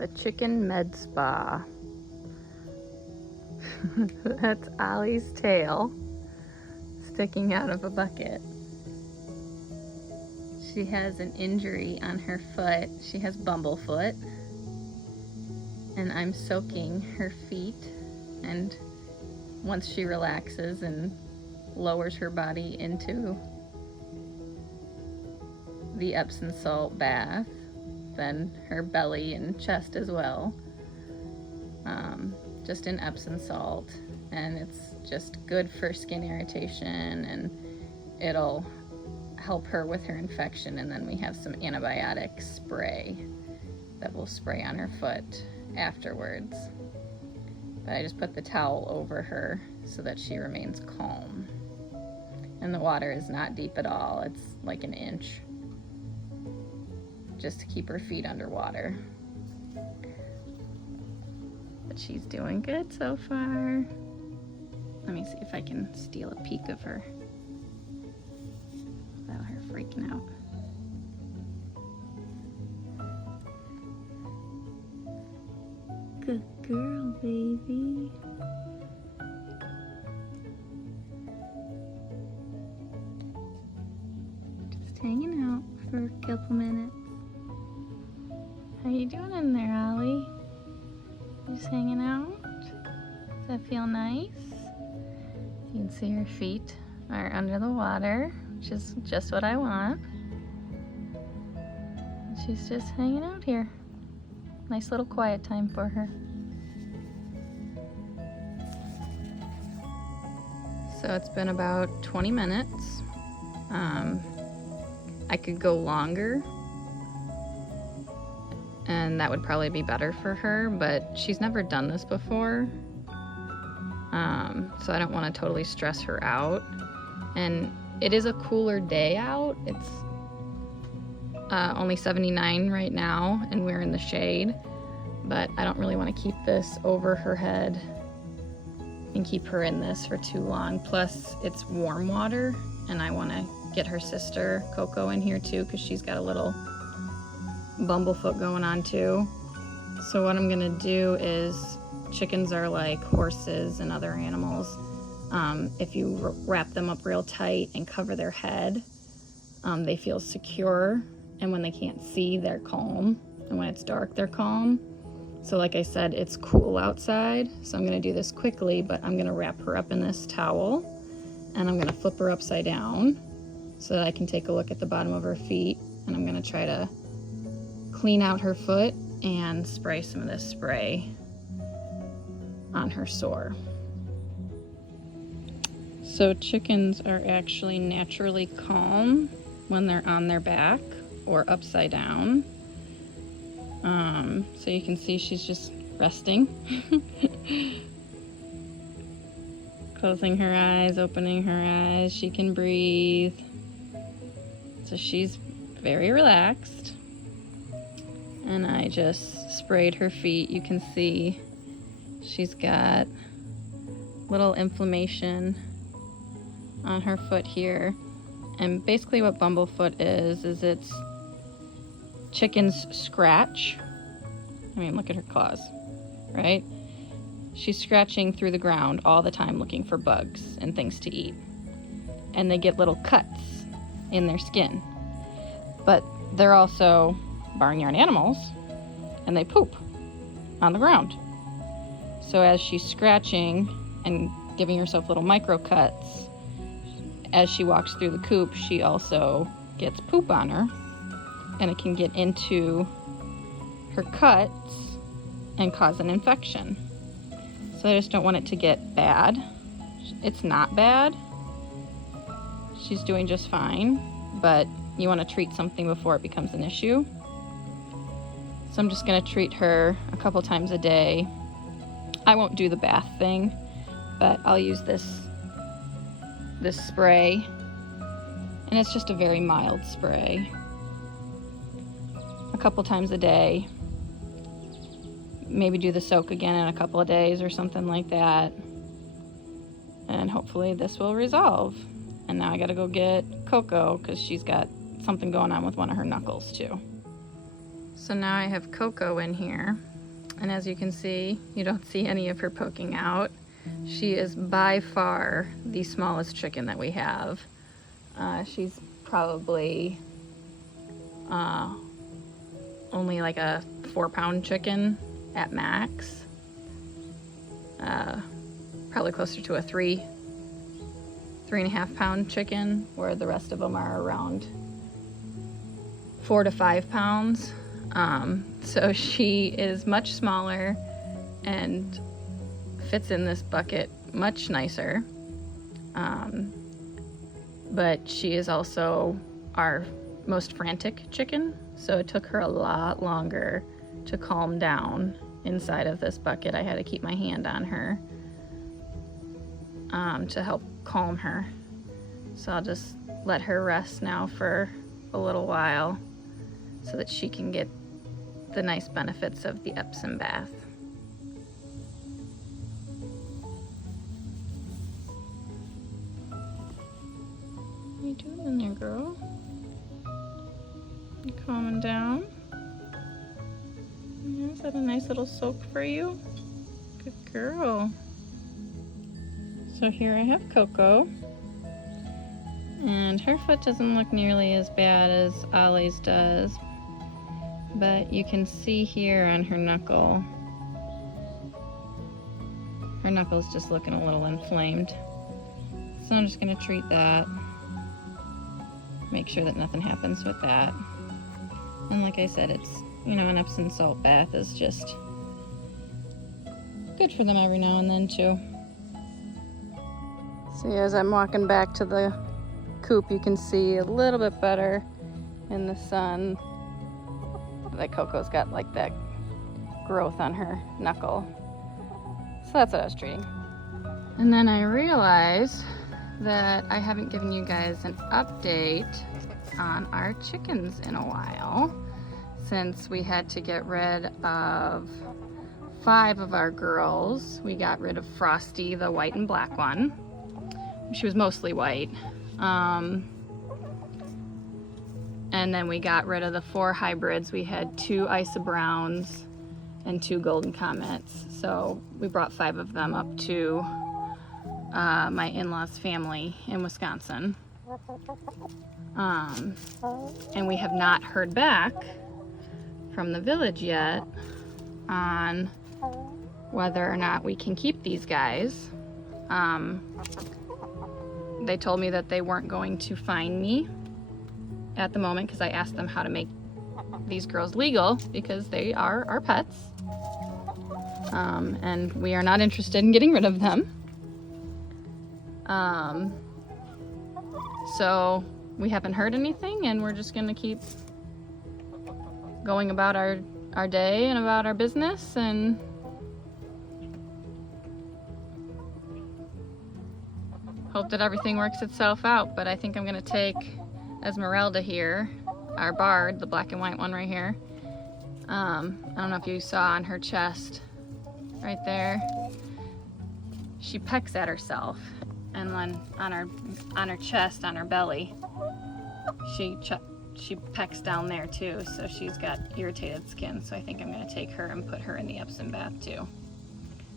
The chicken Medspa. That's Ollie's tail sticking out of a bucket. She has an injury on her foot. She has Bumblefoot. And I'm soaking her feet, and once she relaxes and lowers her body into the Epsom salt bath, then her belly and chest as well, just in Epsom salt, and it's just good for skin irritation, and it'll help her with her infection. And then we have some antibiotic spray that we'll spray on her foot afterwards. But I just put the towel over her so that she remains calm. And the water is not deep at all. It's like an inch, just to keep her feet underwater. But she's doing good so far. Let me see if I can steal a peek of her without her freaking out. Good girl, baby. Just hanging out for a couple minutes. How you doing in there, Ollie? Just hanging out? Does that feel nice? You can see her feet are under the water, which is just what I want. She's just hanging out here. Nice little quiet time for her. So it's been about 20 minutes. I could go longer, and that would probably be better for her, but she's never done this before. So I don't want to totally stress her out. And it is a cooler day out. It's only 79 right now, and we're in the shade, but I don't really want to keep this over her head and keep her in this for too long. Plus it's warm water, and I want to get her sister Coco in here too, because she's got a little Bumblefoot going on too. So what I'm gonna do is, chickens are like horses and other animals. If you wrap them up real tight and cover their head, they feel secure, and when they can't see, they're calm, and when it's dark, they're calm. So like I said, it's cool outside, so I'm gonna do this quickly, but I'm gonna wrap her up in this towel, and I'm gonna flip her upside down so that I can take a look at the bottom of her feet, and I'm gonna try to clean out her foot and spray some of this spray on her sore. So chickens are actually naturally calm when they're on their back or upside down. So you can see she's just resting. Closing her eyes, opening her eyes, she can breathe. So she's very relaxed. And I just sprayed her feet. You can see she's got little inflammation on her foot here. And basically what Bumblefoot is it's chickens scratch. I mean, look at her claws, right? She's scratching through the ground all the time looking for bugs and things to eat. And they get little cuts in their skin. But they're also barnyard animals, and they poop on the ground. So as she's scratching and giving herself little micro cuts, as she walks through the coop, she also gets poop on her, and it can get into her cuts and cause an infection. So I just don't want it to get bad. It's not bad. She's doing just fine, but you want to treat something before it becomes an issue. So I'm just going to treat her a couple times a day. I won't do the bath thing, but I'll use this spray, and it's just a very mild spray. A couple times a day. Maybe do the soak again in a couple of days or something like that. And hopefully this will resolve. And now I gotta go get Coco because she's got something going on with one of her knuckles too. So now I have Coco in here, And as you can see, you don't see any of her poking out. She is by far the smallest chicken that we have. She's probably only like a 4-pound chicken at max. Probably closer to a 3.5 pound chicken, where the rest of them are around 4 to 5 pounds. So she is much smaller and fits in this bucket much nicer. But she is also our most frantic chicken, so it took her a lot longer to calm down inside of this bucket. I had to keep my hand on her to help calm her. So I'll just let her rest now for a little while so that she can get the nice benefits of the Epsom bath. What are you doing in there, girl? You calming down? Yeah, is that a nice little soak for you? Good girl. So here I have Coco, and her foot doesn't look nearly as bad as Ollie's does, but you can see here on her knuckle's just looking a little inflamed. So I'm just gonna treat that, make sure that nothing happens with that. And like I said, it's, you know, an Epsom salt bath is just good for them every now and then too. See, as I'm walking back to the coop, you can see a little bit better in the sun that Coco's got like that growth on her knuckle. So that's what I was treating. And then I realized that I haven't given you guys an update on our chickens in a while, since we had to get rid of 5 of our girls. We got rid of Frosty, the white and black one. She was mostly white. And then we got rid of the 4 hybrids. We had 2 Isa Browns and 2 Golden Comets. So we brought 5 of them up to my in-laws' family in Wisconsin. And we have not heard back from the village yet on whether or not we can keep these guys. They told me that they weren't going to fine me at the moment because I asked them how to make these girls legal, because they are our pets. And we are not interested in getting rid of them. So we haven't heard anything, and we're just gonna keep going about our day and about our business, and hope that everything works itself out. But I think I'm gonna take Esmeralda here, our Bard, the black and white one right here. I don't know if you saw on her chest right there, she pecks at herself, and then on her chest, on her belly, she pecks down there too, so she's got irritated skin. So I think I'm gonna take her and put her in the Epsom bath too.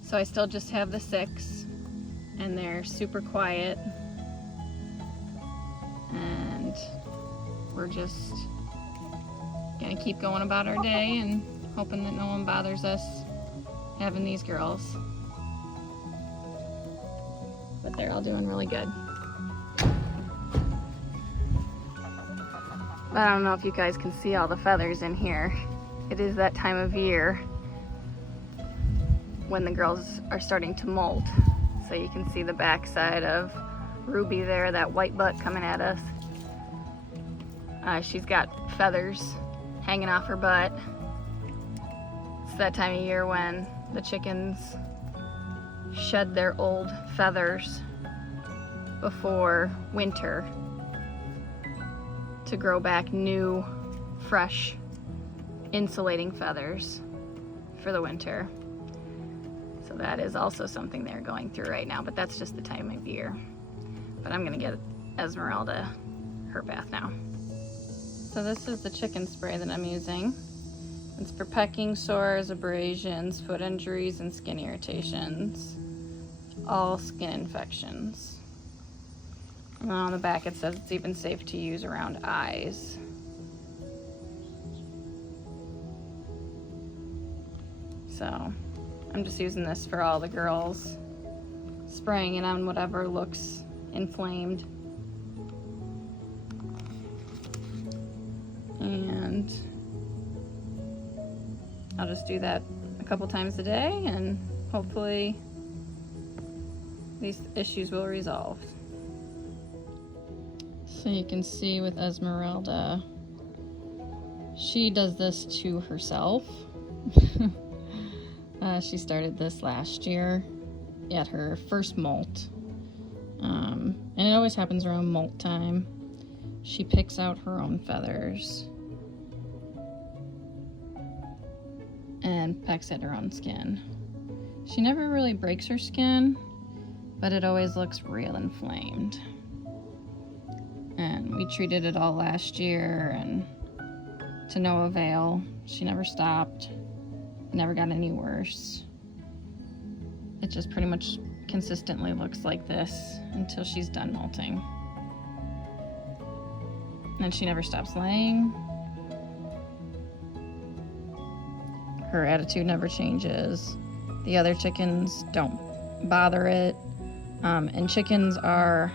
So I still just have the 6, and they're super quiet, and we're just gonna keep going about our day and hoping that no one bothers us having these girls. But they're all doing really good. But I don't know if you guys can see all the feathers in here. It is that time of year when the girls are starting to molt. So you can see the backside of Ruby there, that white butt coming at us. She's got feathers hanging off her butt. It's that time of year when the chickens shed their old feathers before winter to grow back new, fresh, insulating feathers for the winter. So that is also something they're going through right now, but that's just the time of year. But I'm gonna get Esmeralda her bath now. So this is the chicken spray that I'm using. It's for pecking sores, abrasions, foot injuries, and skin irritations. All skin infections. And on the back it says it's even safe to use around eyes. So I'm just using this for all the girls, spraying it on whatever looks inflamed. And I'll just do that a couple times a day, and hopefully these issues will resolve. So you can see with Esmeralda, she does this to herself. She started this last year at her first molt. And it always happens around molt time. She picks out her own feathers and pecks at her own skin. She never really breaks her skin, but it always looks real inflamed. And we treated it all last year, and to no avail. She never stopped. It never got any worse. It just pretty much consistently looks like this until she's done molting. And she never stops laying. Her attitude never changes. The other chickens don't bother it. And chickens are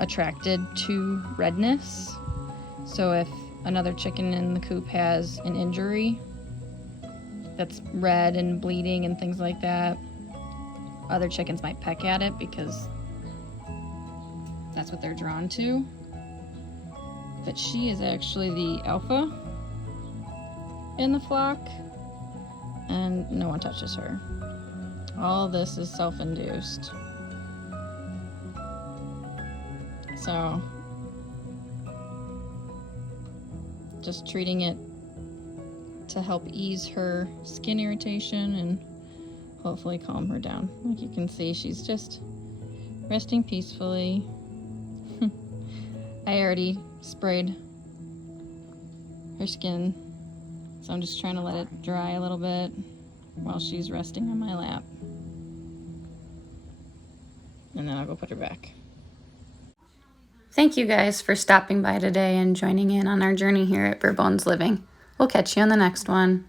attracted to redness. So if another chicken in the coop has an injury that's red and bleeding and things like that, other chickens might peck at it because that's what they're drawn to. But she is actually the alpha in the flock, and no one touches her. All this is self-induced. So just treating it to help ease her skin irritation and hopefully calm her down. Like you can see, she's just resting peacefully. I already sprayed her skin, so I'm just trying to let it dry a little bit while she's resting on my lap. And then I'll go put her back. Thank you guys for stopping by today and joining in on our journey here at Barebones Living. We'll catch you on the next one.